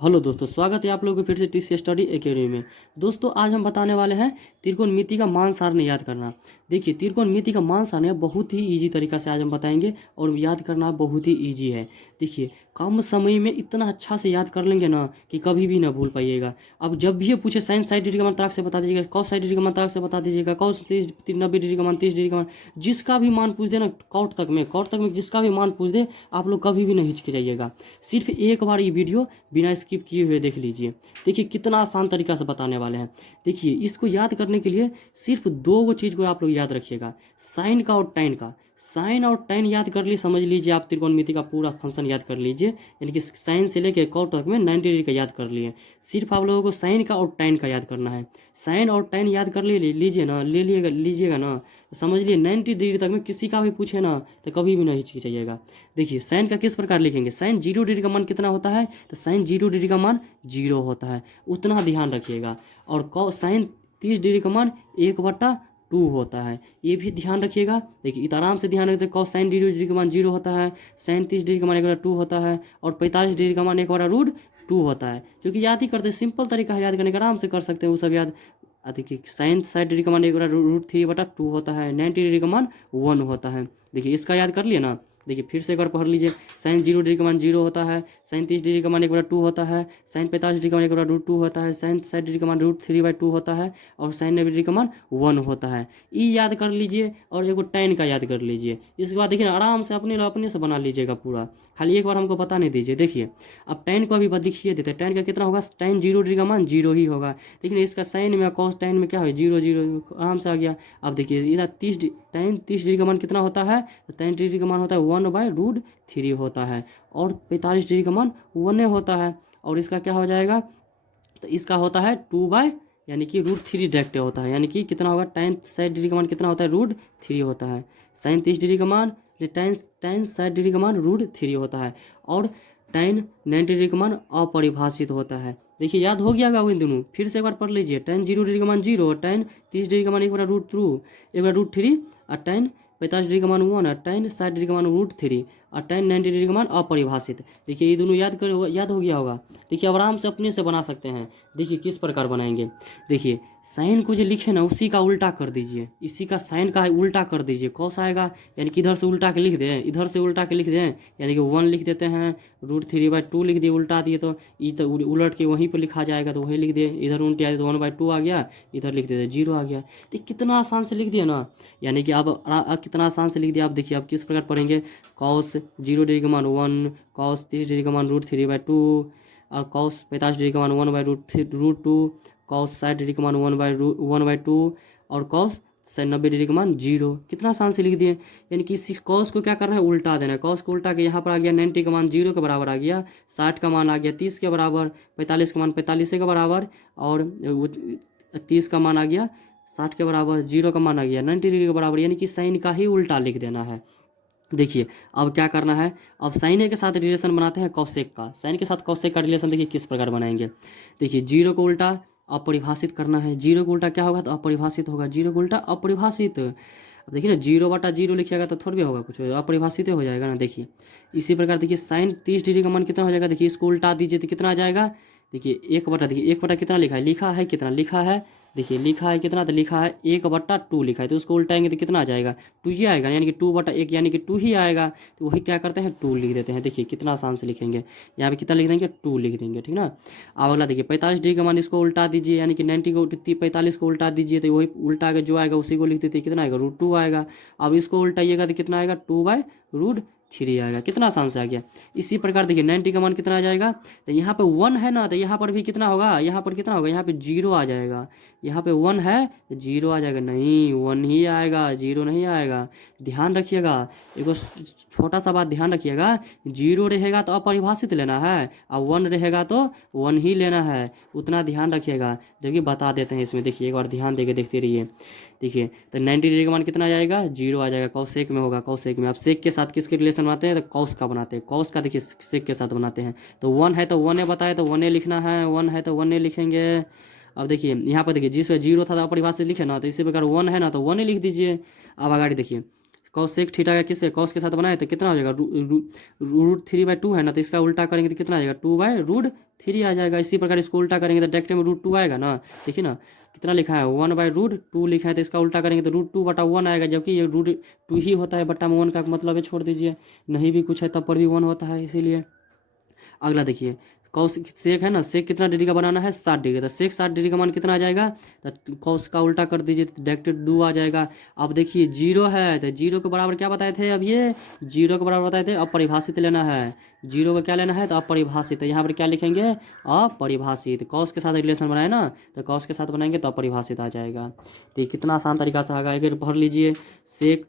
Hello दोस्तों, स्वागत है आप लोगों को फिर से टीसी स्टडी एकेडमी में। दोस्तों, आज हम बताने वाले हैं त्रिकोणमिति का मान सारणी याद करना। देखिए, त्रिकोणमिति का मान सारणी बहुत ही इजी तरीका से आज हम बताएंगे और याद करना बहुत ही इजी है। देखिए, कम समय में इतना अच्छा से याद कर लेंगे ना कि कभी भी ना भूल पाइएगा। अब जब भी ये पूछे साइन 60 डिग्री का मान ताक से बता दीजिएगा, कॉस 60 डिग्री का मान ताक से बता दीजिएगा, कॉस 90 डिग्री का मान 30 डिग्री का मान, जिसका भी मान पूछ दे ना, कौट तक में जिसका भी मान पूछ दे, आप लोग कभी भी नहीं हिचकिचाइएगा। सिर्फ एक बार ये वीडियो बिना स्किप किए हुए देख लीजिए। देखिए कितना आसान तरीका से बताने वाले हैं। देखिए, इसको याद करने के लिए सिर्फ दो वो चीज़ को आप लोग याद रखिएगा, साइन का और टाइन का। साइन और टाइन याद कर लिए, समझ लीजिए आप त्रिकोणमिति का पूरा फंक्शन याद कर लीजिए। यानी कि साइन से लेके कॉट तक में 90 डिग्री का याद कर लिए। सिर्फ आप लोगों को साइन का और टाइन का याद करना है। साइन और टाइन याद कर लीजिएगा ना, तो समझ लिए 90 डिग्री तक में किसी का भी पूछे ना तो कभी भी नहीं हिचकिचाइएगा। देखिए, साइन का किस प्रकार लिखेंगे। साइन 0 डिग्री का मान कितना होता है, तो साइन 0 डिग्री का मान 0 होता है, उतना ध्यान रखिएगा। और साइन 30 डिग्री का मान 1/2 होता है, ये भी ध्यान रखिएगा। देखिए, इतना आराम से ध्यान रखते, कॉस साइन 0 डिग्री का मान 0 होता है, साइन 30 डिग्री का मान 1/2 होता है, और 45 डिग्री का मान 1/√2 होता है। क्योंकि याद ही करते, सिंपल तरीका है याद करने का, आराम से कर सकते हैं वो सब याद। देखिए, साइन 60 डिग्री का मान 1/√3/2 होता है, 90 डिग्री का मान 1 होता है। देखिए, इसका याद कर लिए ना। देखिए, फिर से एक बार पढ़ लीजिए। साइन 0 डिग्री का मान 0 होता है, साइन 30 डिग्री का मान 1/2 होता है, साइन 45 डिग्री का मान 1/√2 होता है, साइन 60 डिग्री का मान √3/2 होता है, और साइन 90 डिग्री का मान 1 होता है। ये याद कर लीजिए, और एगो टाइन का याद कर लीजिए। इसके बाद देखिए ना, आराम से अपने से बना लीजिएगा पूरा। खाली एक बार हमको बताने दीजिए। देखिए, अब टाइन को अभी दिखिए देते, टाइन का कितना होगा। टाइन 0 डिग्री का मान 0 ही होगा। देखिए, इसका साइन में कॉस टाइन में क्या है, 0 0 आराम से आ गया। अब देखिए, इधर टाइन 30 डिग्री का मान कितना होता है, तो टाइन 30 डिग्री का मान होता है 1/√3 होता है, और 45 डिग्री का मान 1 होता है। और इसका क्या हो जाएगा, तो इसका होता है 2 यानी कि √3 डायरेक्ट होता है। यानी कि कितना होगा, टाइन 60 डिग्री का मान कितना होता है, √3 होता है। साइन 30 डिग्री का मान, टाइन 60 डिग्री का मान √3 होता है, और टाइन 90 डिग्री का मान अपरिभाषित होता है। देखिए, याद हो गया वो इन दोनों। फिर से एक बार पढ़ लीजिए। टाइन 0 डिग्री का मान 0, टाइन 30 डिग्री का मान 1/√3, और टाइन 45 डिग्री का मान 1, और टाइन 60 डिग्री का मान √3, और टाइन 90 डिग्री का मान अपरिभाषित। देखिए, ये दोनों याद हो गया होगा। देखिए, अब आराम से अपने से बना सकते हैं। देखिए किस प्रकार बनाएंगे। देखिए, साइन को जो लिखे ना, उसी का उल्टा कर दीजिए। इसी का साइन का उल्टा कर दीजिए। कौस आएगा, यानी कि इधर से उल्टा के लिख दें, इधर से उल्टा के लिख दें, यानी कि 1 लिख देते हैं, √3/2 लिख दिए, उल्टा दिए तो ई तो उलट के वहीं पर लिखा जाएगा, तो वहीं लिख दिए। इधर उल्टे आए तो 1/2 आ गया, इधर लिख देते 0 आ गया। तो कितना आसान से लिख दिया ना। यानी कि अब कितना आसान से लिख दिया। आप देखिए, आप किस प्रकार पढ़ेंगे। कॉस 0 डिग्री का मान 1, कॉस 30 डिग्री का मान √3/2, और कॉस 45 डिग्री का मान 1/√2, कॉस 60 डिग्री का मान 1/2, और कॉस 90 डिग्री का मान 0। कितना आसान से लिख दिए। यानी कि इस कॉस को क्या करना है, उल्टा देना है। कॉस को उल्टा के यहाँ पर आ गया, 90 का मान 0 के बराबर आ गया, 60 का मान आ गया 30 के बराबर, 45 का मान 45 के बराबर, और 30 का मान आ गया 60 के बराबर, 0 का मान आ गया 90 डिग्री के बराबर। यानी कि साइन का ही उल्टा लिख देना है। देखिए, अब क्या करना है। अब साइन के साथ रिलेशन बनाते हैं कौशिक का। साइन के साथ कौशिक का रिलेशन देखिए किस प्रकार बनाएंगे। देखिए, 0 को उल्टा अपरिभाषित करना है। 0 को उल्टा क्या होगा, तो अपरिभाषित होगा। 0 को उल्टा अपरिभाषित। अब देखिए ना, 0/0 लिखिएगा तो थोड़ी भी होगा, कुछ अपरिभाषित हो जाएगा ना। देखिए, इसी प्रकार देखिए, साइन 30 डिग्री का मान कितना हो जाएगा। देखिए, इसको उल्टा दीजिए तो कितना आ जाएगा। देखिए, 1/, देखिए 1/, कितना कितना लिखा है। देखिए, लिखा है कितना, तो लिखा है 1/2 लिखा है, तो उसको उल्टाएंगे तो कितना आ जाएगा, 2 ही आएगा। यानी कि 2/1 यानी कि 2 ही आएगा। तो वही क्या करते हैं, 2 लिख देते हैं। देखिए कितना आसान से लिखेंगे। यहाँ पे कितना लिख देंगे, 2 लिख देंगे, ठीक ना। अब अगला देखिए, 45 डिग्री का मान, इसको उल्टा दीजिए। यानी कि 90 को 45 को उल्टा दीजिए, तो वही उल्टा के जो आएगा उसी को लिख देते, कितना आएगा, √2 आएगा। अब इसको उल्टाइएगा तो कितना आएगा, 2/√3 आएगा। कितना आसान से आ गया। इसी प्रकार देखिए, 90 का मान कितना आ जाएगा, तो यहाँ पे 1 है ना, तो यहाँ पर भी कितना होगा, यहाँ पर कितना होगा, यहाँ पे 0 आ जाएगा। यहाँ पे 1 है तो 0 आ जाएगा, नहीं 1 ही आएगा, 0 नहीं आएगा। ध्यान रखिएगा, एगो छोटा सा बात ध्यान रखिएगा। 0 रहेगा तो अपरिभाषित लेना है, और 1 रहेगा तो 1 ही लेना है, उतना ध्यान रखिएगा। जबकि बता देते हैं इसमें। देखिए, एक बार ध्यान देके देखते रहिए। देखिए, तो 90 डिग्री का मान कितना आ जाएगा, 0 आ जाएगा। कौशिक में होगा, कौशिक में। अब सेक के साथ किसके रिलेशन बनाते हैं, तो कौस का बनाते हैं। कौस का देखिए सेक के साथ बनाते हैं। तो 1 है तो 1 बताए, तो 1 लिखना है, 1 है तो 1 लिखेंगे। अब देखिए, यहाँ पर देखिए, जिसमें 0 था तो अपरिभाषित लिखे ना, तो इसी प्रकार 1 है ना, तो 1 लिख दीजिए। अब आगे देखिए, कॉस सेक थीटा का किससे कॉस के साथ बनाए तो कितना हो जाएगा रूट 3/2 है ना, तो इसका उल्टा करेंगे तो कितना आ जाएगा 2/√3 आ जाएगा। इसी प्रकार इसको उल्टा करेंगे तो डायरेक्ट में √2 आएगा ना। देखिए ना कितना लिखा है 1/√2 लिखा है, तो इसका उल्टा करेंगे तो √2/1 आएगा, जबकि ये √2 ही होता है, बट्टा में 1 का मतलब है, छोड़ दीजिए, नहीं भी कुछ है तब पर भी 1 होता है इसीलिए। अगला देखिए कॉस सेक है ना, सेक कितना डिग्री का बनाना है 60 डिग्री, तो सेक 60 डिग्री का मान कितना आ जाएगा, तो कॉस का उल्टा कर दीजिए तो डायरेक्ट 2 आ जाएगा। अब देखिए जीरो है तो जीरो के बराबर क्या बताए थे, अब ये जीरो के बराबर बताए थे अपरिभाषित लेना है, जीरो का क्या लेना है तो अपरिभाषित, तो यहाँ पर क्या लिखेंगे अपरिभाषित। कॉस के साथ रिलेशन बनाए ना, तो कॉस के साथ बनाएंगे तो अपरिभाषित आ जाएगा। तो ये कितना आसान तरीका से आएगा, एक पढ़ लीजिए। सेक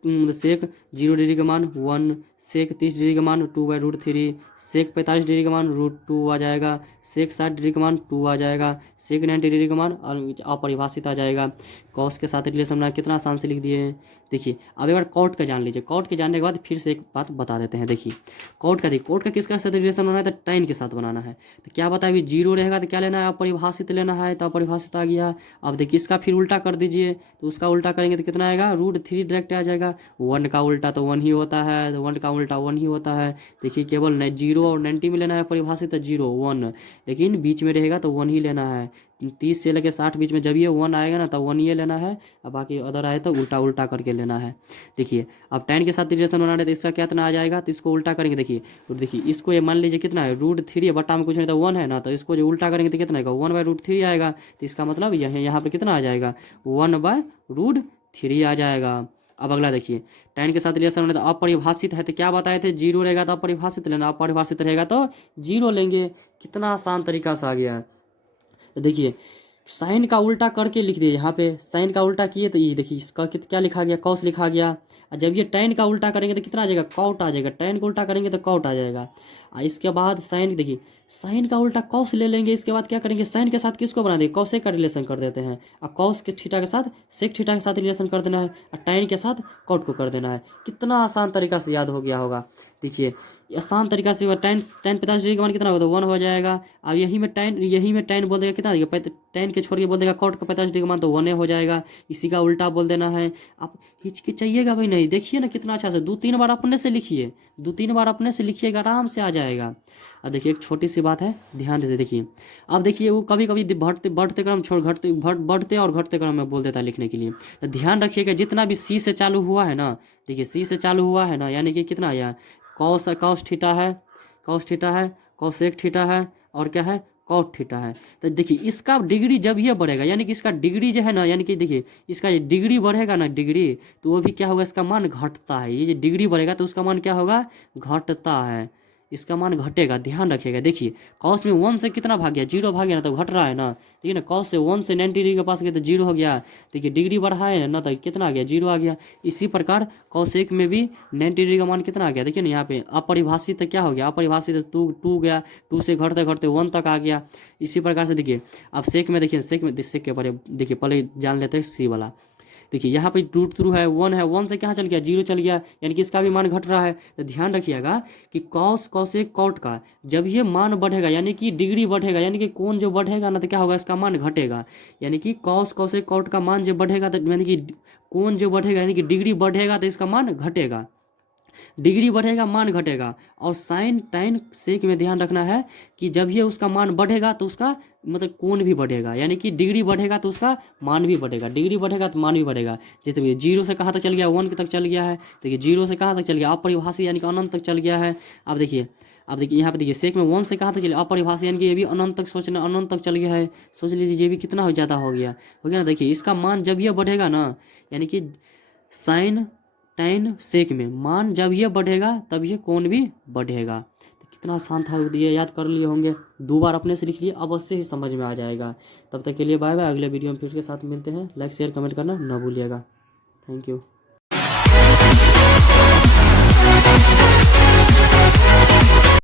0 डिग्री का मान 1, सेक 30 डिग्री का मान 2/√3, सेक 45 डिग्री का मान √2 आ जाएगा, सेक 60 डिग्री का मान 2 आ जाएगा, सेक 90 डिग्री का मान अपरिभाषित आ जाएगा। कॉस के साथ रिलेशन बनाए कितना आसान से लिख दिए। देखिए अब एक बार कॉट का जान लीजिए, कॉट के जानने के बाद फिर से एक बात बता देते हैं। देखिए कॉट का किसका साथ रिलेशन बनाना है तो टाइन के साथ बनाना है, तो क्या बताया अभी जीरो रहेगा तो क्या लेना है अपरिभाषित लेना है, तो अपरिभाषित आ गया। अब देखिए इसका फिर उल्टा कर दीजिए, तो उसका उल्टा करेंगे तो कितना आएगा √3 डायरेक्ट आ जाएगा। 1 का उल्टा तो 1 ही होता है, तो 1 का उल्टा 1 ही होता है। देखिए केवल 0 और 90 में लेना है परिभाषित, तो 0 1, लेकिन बीच में रहेगा तो 1 ही लेना है। 30 से लेकर 60 बीच में जब ये 1 आएगा ना तो 1 ही लेना है, अब बाकी अदर आए तो उल्टा उल्टा करके लेना है। देखिए अब tan के साथ रिलेशन बनाना है तो इसका कितना आ जाएगा, तो इसको उल्टा करेंगे। देखिए तो देखिए इसको ये मान लीजिए कितना है √3 बट्टा में कुछ नहीं तो 1 है ना, तो इसको जो उल्टा करेंगे तो कितना आएगा 1/√3 आएगा, तो इसका मतलब यहाँ पर कितना आ जाएगा 1/√3 आ जाएगा। अब अगला देखिए tan के साथ रिलेशन होने तो अपरिभाषित है, तो क्या बताए थे जीरो रहेगा तो अपरिभाषित लेना, अपरिभाषित रहेगा तो जीरो लेंगे। कितना आसान तरीका से आ गया है। तो देखिए साइन का उल्टा करके लिख दिए, यहाँ पे साइन का उल्टा किए तो ये देखिए इसका क्या लिखा गया कॉस लिखा गया, और जब ये tan का उल्टा करेंगे तो कितना आ जाएगा कॉट आ जाएगा, tan का उल्टा करेंगे तो कॉट आ जाएगा। इसके बाद साइन देखिए साइन का उल्टा कॉस ले लेंगे, इसके बाद क्या करेंगे साइन के साथ किसको बना देंगे कॉसेक का रिलेशन कर देते हैं, और कॉस के थीटा के साथ सेक थीटा के साथ रिलेशन कर देना है, और tan के साथ कॉट को कर देना है। कितना आसान तरीका से याद हो गया होगा। देखिए आसान तरीका से tan 45 डिग्री का मान कितना होगा तो 1 हो जाएगा। अब यही में tan बोल देगा कितना tan के छोड़ के बोल देगा कॉट का 45 डिग्री का मान तो 1 हो जाएगा। इसी का उल्टा बोल देना है। आप हिचकिचाइएगा भाई नहीं, देखिए ना कितना अच्छा से 2-3 बार अपने से लिखिए, 2-3 बार अपने से लिखिएगा आराम से आ जाएगा। अब देखिए एक छोटी सी बात है ध्यान से देखिए। अब देखिए वो कभी कभी बढ़ते क्रम छोड़ बढ़ते और घटते क्रम में बोल देता है लिखने के लिए, तो ध्यान रखिएगा जितना भी सी से चालू हुआ है ना, देखिए सी से चालू हुआ है ना, यानी कि कितना आया कॉस थीटा है, कॉसेक थीटा है, और क्या है कॉट थीटा है। तो देखिए इसका डिग्री जब ये बढ़ेगा यानी कि इसका डिग्री जो है ना, यानी कि देखिए इसका ये डिग्री बढ़ेगा ना डिग्री, तो वो भी क्या होगा इसका मान घटता है। ये जो डिग्री बढ़ेगा तो उसका मान क्या होगा घटता है, इसका मान घटेगा। ध्यान रखिएगा। देखिए कॉस में 1 से कितना भाग गया 0 भाग गया ना, तो घट रहा है ना। देखिए ना कॉस से 1 से 90 डिग्री के पास गया तो 0 हो गया। देखिए डिग्री बढ़ा है ना तो कितना आ गया 0 आ गया। इसी प्रकार कॉसेक में भी 90 डिग्री का मान कितना आ गया, देखिए ना यहाँ पे अपरिभाषित तो क्या हो गया अपरिभाषित 2 गया, 2 से घटते घटते 1 तक आ गया। इसी प्रकार से देखिए अब सेक में देखिए सेक के बारे देखिए पहले जान लेते हैं सी वाला। देखिए यहाँ पे √2 है 1 है, 1 से कहाँ चल गया 0 चल गया, यानी कि इसका भी मान घट रहा है। तो ध्यान रखिएगा कि कॉसेक कॉट का जब ये मान बढ़ेगा यानी कि डिग्री बढ़ेगा, यानी कि कोण जो बढ़ेगा ना तो क्या होगा इसका मान घटेगा। यानी कि कॉसेक कॉट का मान जब बढ़ेगा तो यानी कि कोण जो बढ़ेगा यानी कि डिग्री बढ़ेगा तो इसका मान घटेगा, डिग्री बढ़ेगा मान घटेगा। और साइन टाइन सेक में ध्यान रखना है कि जब ये उसका मान बढ़ेगा तो उसका मतलब कोण भी बढ़ेगा, यानी कि डिग्री बढ़ेगा तो उसका मान भी बढ़ेगा, डिग्री बढ़ेगा तो मान भी बढ़ेगा। जैसे 0 से कहाँ तक चल गया 1 तक चल गया है, देखिए 0 से कहाँ तक चल गया अपरिभाषित यानी कि अनंत तक चल गया है। अब देखिए यहाँ पे देखिए सेक में 1 से कहाँ तक चलिए अपरिभाषित यानी कि ये भी अनंत तक सोचना अनंत तक चल गया है। सोच लीजिए ये भी कितना हो ज़्यादा हो गया ना। देखिए इसका मान जब ये बढ़ेगा ना, यानी कि साइन टाइन सेक में मान जब ये बढ़ेगा तब ये कोण भी बढ़ेगा। तो कितना आसान था ये याद कर लिए होंगे, 2 बार अपने से लिख लिए अवश्य ही समझ में आ जाएगा। तब तक के लिए बाय बाय, अगले वीडियो में फिर के साथ मिलते हैं। लाइक शेयर कमेंट करना ना भूलिएगा। Thank you.